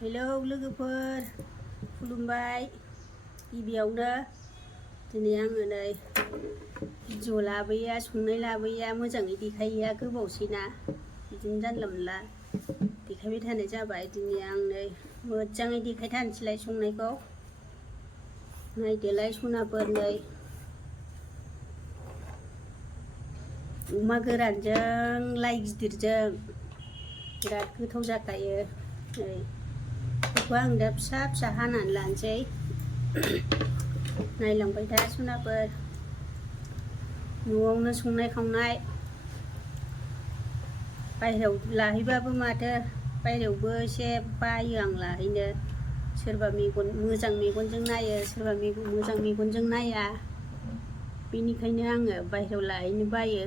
Hello लोगोफोर खुलुमबाय। गिबियावनो दिनै आङो नै भिडिअ लाबोया संनाय लाबोया मोजाङै देखायैया गोबावसैना बिदिनो जानला मोनला देखायबाय थानाय जाबाय। दिनै आं नै मोजाङै देखायथारनोसैलाय संनायखौ नायदोलाय सनाफोर। नै अमा गोरानजों लाइ गिदिरजों बिराद गोथाव जाखायो। नै बेखौ आं दा फिसा फिसा हानानै लानोसै। नायलांबाय था सनाफोर। न'आवनो संनाय खावनाय, बायहेरायाव लाहैबाबो माथो बायहेरायावबो एसे बायो आं लाहैनो। सोरबा मोजां मेगनजों नायो, सोरबा मोजां मेगनजों नाया। बेनिखायनो आङो बायहेरायाव लाहैनो बायो।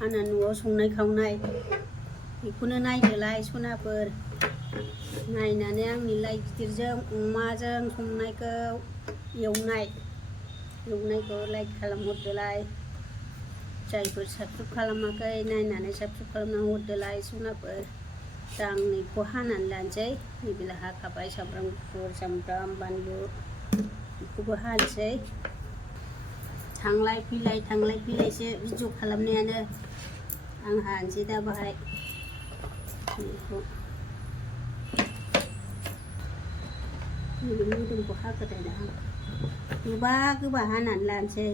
आंना न'आव संनाय खावनाय बेखौनो नायदोलाय सनाफोर। नायनानै आंनि लाइ गिदिरजों अमाजों संनायखौ एवनायखौ लाइक खालामहरदोलाय। जायफोर साबस्क्राइब खालामाखै नायनानै साबस्क्राइब खालामना हरदोलाय सनाफोर। दा आं नैखौ हानानै लानोसै। नैबेला हाखाबाय सामब्राम गुफुर, सामब्राम, बानलु बेखौबो हानोसै। थांलाय फैलायसो भिडिअ खालामनायानो। आं हानोसै दा बाहाय बेखौ। नैबे मोदोमखौ हाग्रोना आं गोबा हानानै लानोसै।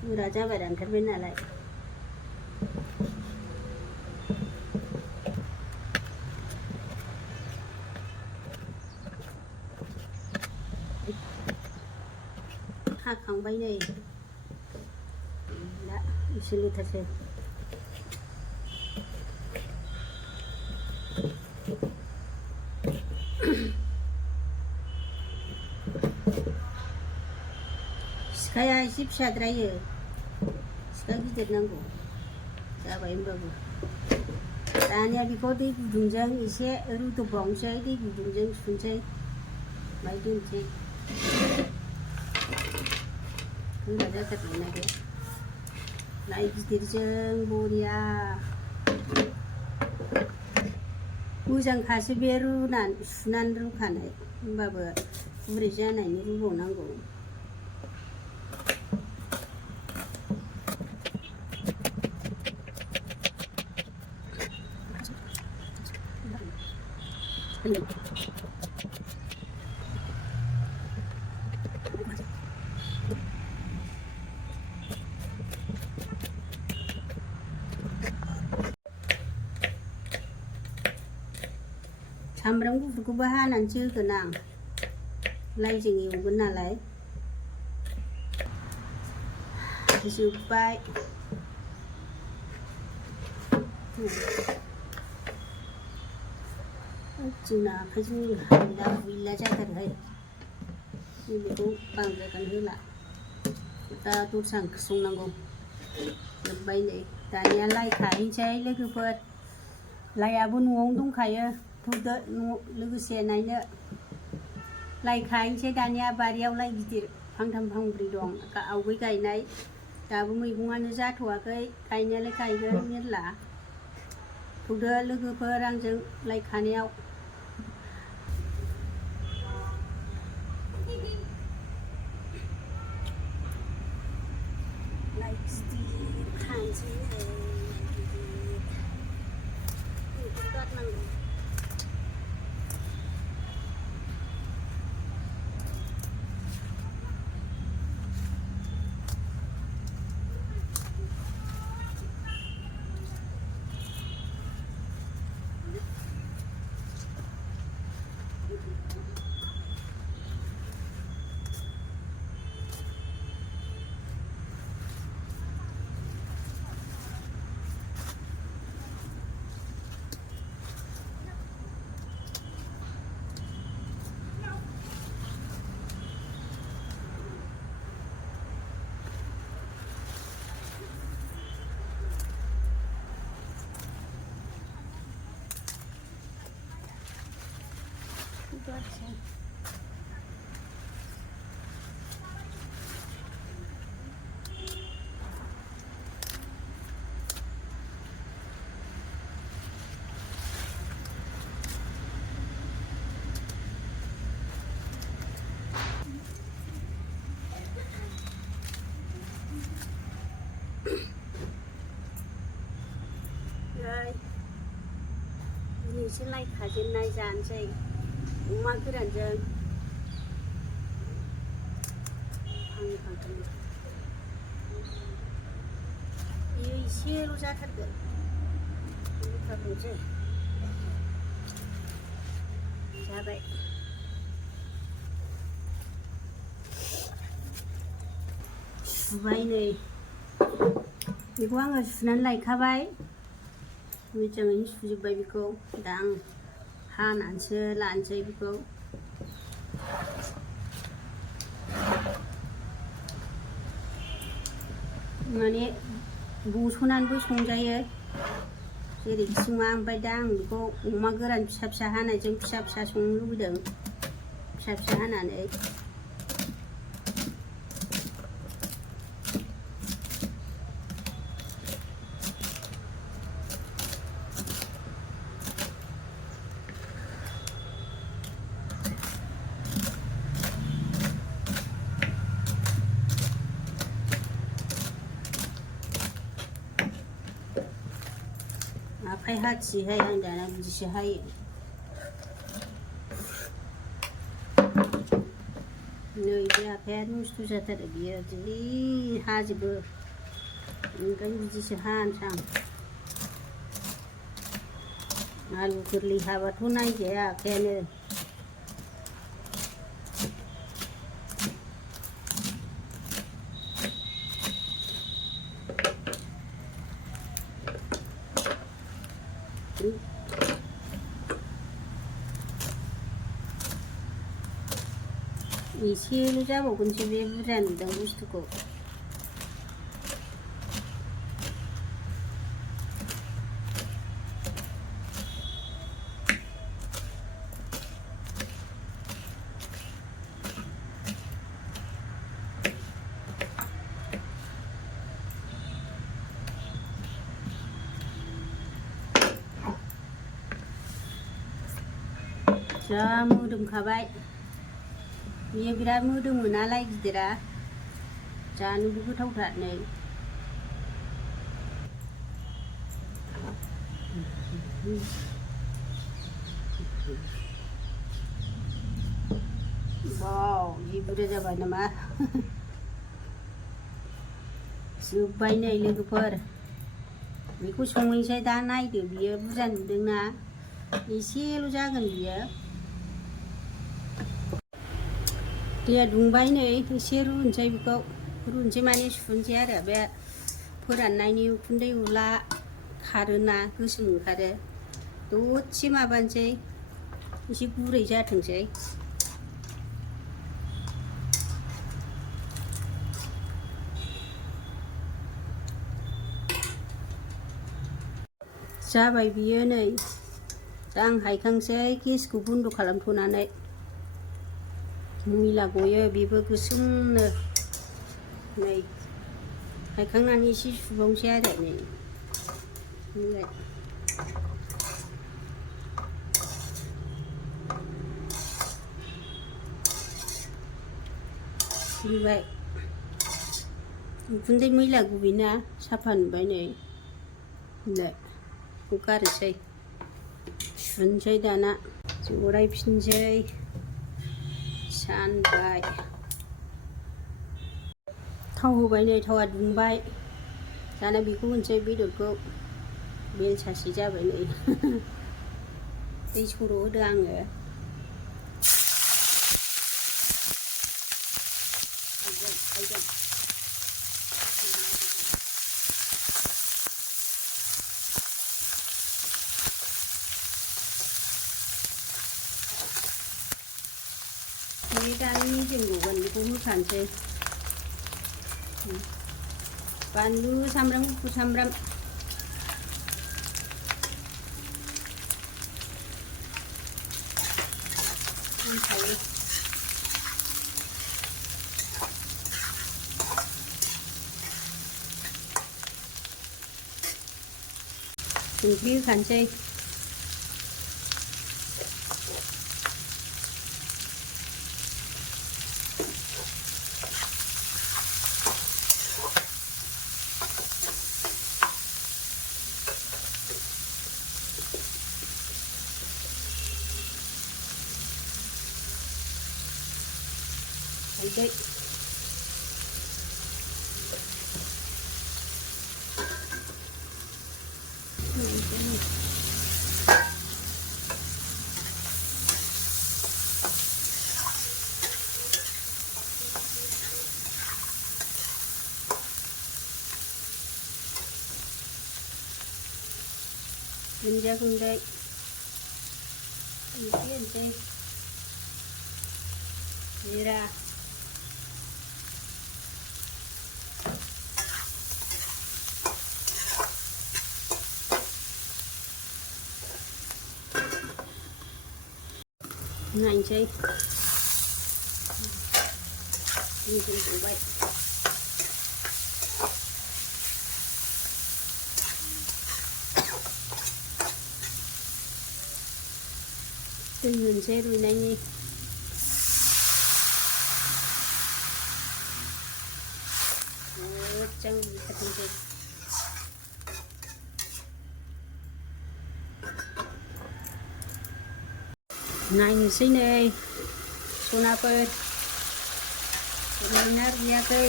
गोरा जाबाय रानथारबाय नालाय। हाखांबाय नै दा एसे लुथारसै। सिखाया एसे फिसाद्रायो, सिखा गिदिर नांगौ जाबाय होनबाबो। दानिया बेखौ दै गुदुंजों एसे रुदबबावनोसै, दै गुदुंजों सुनोसै ओमफ्राय दोनसै। गोरा जाथारबायना बे लाइ गिदिरजों बरिया मोजांखासो बे सुनानै रुखानाय। होमबाबो गुरै जानायनि रुबावनांगौ। सामब्राम गुफुरखौबो हानानैसो होगोन आं, लाइजों एवगोन नालाय। जोब्बाय। जोंना आखाइजों हुइला जाथारोहाय। बेखौ बांद्राय होला। दा दस्रा ओंख्रि संनांगौ। जोब्बाय नै दानिया लाइ खाहैनोसै लोगोफोर। लाइआबो न'आवनो दंखायो। फैदो लोगोसे नायनो। लाइ खाहैनोसै दानिया। बारियाव लाइ गिदिर फांथाम फांब्रै दं आवगै गायनाय। दाबो मैगङानो जाथ'वाखै। गायनायालाय गायगोन मेरला। फैदो लोगोफोर आंजों लाइ खानायाव। लाइ गिदिर खानोसै नै बेखौ गारनांगौ। Gotcha. दासो लायखाजेननाय जानोसै अमा गोरानजों बेयो एसेल' जाथारगोन बुंसै जाबाय सुबाय नै बेखौ आङो सुनानै लायखाबाय मोजाङैनो सुजोब्बाय बेखौ दा आं हानानैसो लानोसै बेखौ माने बस'नानैबो संजायो जेरैखि सङा ओमफ्राय दा आं बेखौ अमा गोरान फिसा फिसा हानायजों फिसा फिसा संनो लुबैदों फिसा फिसा हानानै आखाइ हाथिहाय आं दाना बिदिसो हायो नै बे आखाइया नस्थ' जाथारो बियो जि हाजोबो ओंखायनो बिदिसो हानोसै आं आलु गोरलै हाबाथ' नायजाया आखाइयानो एसेल' जाबावगोनसो बे बुरजा नुदों बुस्थुखौ जा मोदोमखाबाय बियो बिराद मोदोमो नालाय गिदिरा जानोबो गोथावथार नै वाव जि बुरजा जाबाय नामा जोब्बाय नै लोगोफोर बेखौ संहैसै दा नायदो बियो बुरजा नुदोंना एसेल' जागोन बियो दैया दुंबाय नै एसे रुनोसै बेखौ रुनोसै माने सुनोसै आरो बे फोराननायनि उखुन्दै उला खारोना गोसोम ओंखारो दसे माबानोसै एसे गुरै जाथोंसै जाबाय बियो नै दा आं हायखांसै गेसखौ बन्द' खालामथ'नानै मैला गयो बेबो गोसोमनो नै हायखांनानै एसे सुबावनोसै आरो नै सुबाय उखुन्दै मैला गुबैना साफा नुबाय नै बेखौ गारनोसै सुनोसै दाना जरायफिनसै सानबाय थाव होबाय नै थावा दुंबाय दाना बेखौ होनोसै बेदरखौ बेलसासे जाबाय नै दै सर' होदो आङो बे दानि मेजेम गगोन बेखौ होखानोसै बानलु सामब्राम गुफुर सामब्राम होखायो संख्रि होखानोसै हालदै दुन्दिया गुन्दै एसे होनोसै जिरा नायनोसै दैजों संबाय दै होनोसै रुइनायनि मोजां रुइखाथोंसै नायनोसै नै सनाफोर रुइना रुइयाखै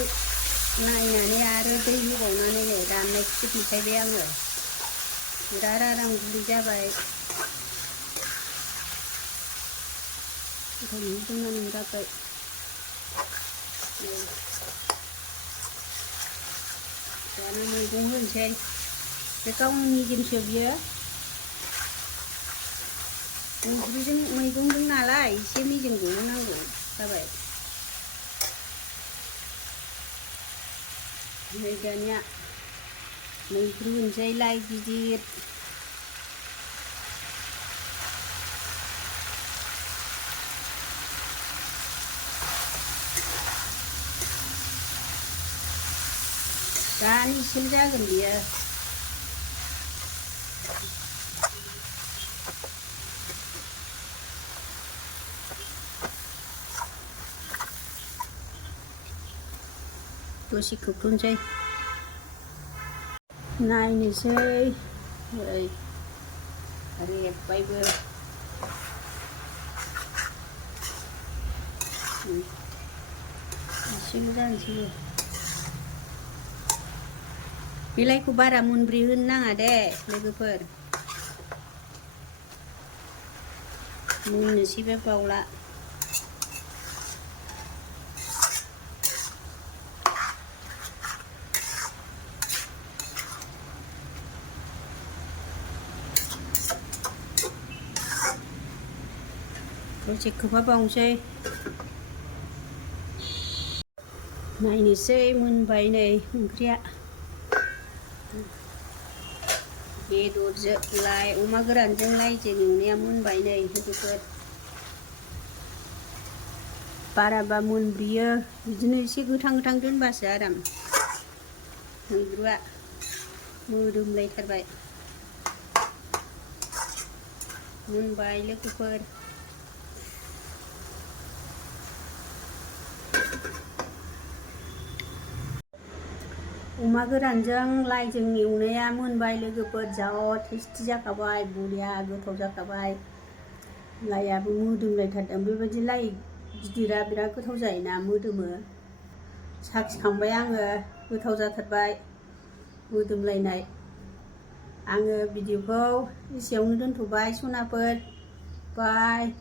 नायनानै आरो दै होबावनानै नै राननायखौसो देखायबाय आङो बिराद आराम गुरै जाबाय गोथाव नुदोंना नुवाखै दाना मैगं होनोसै बे गावनि निजेमसो बियो मैगंजों नालाय एसे मेजेमखौनो नांगौ जाबाय नै दानिया मैद्रु होनोसै लाइ गिदिर दानिसो जागोन बियो दसे खोबथ'नोसै नायनोसै ओरै रेबबायबो एसेल' जानोसै बिलाइखौ बारा मोनब्रै होनो नाङा दे लोगोफोर मोननोसैबो बावला दसे खोबहाबावनोसै नायनोसै मोनबाय नै ओंख्रिया बेदरजों लाइ अमा गोरानजों लाइजों एवनाया मोनबाय नै लोगोफोर बाराबा मोनब्रियो बिदिनो एसे गोथां गोथां दोनबासो आराम मैद्रुआ मोदोमलायथारबाय मोनबाय लोगोफोर अमा गोरानजों लाइजों एवनाया मोनबाय लोगोफोर जा टेस्टि जाखाबाय बरिया गोथाव जाखाबाय लाइआबो मोदोमलायथारदों बेबायदि लाइ गिदिरा बिराद गोथाव जायोना मोदोमो साखिखांबाय आङो गोथाव जाथारबाय मोदोमलायनाय आङो भिडिअखौ एसेयावनो दोनथ'बाय सनाफोर बाय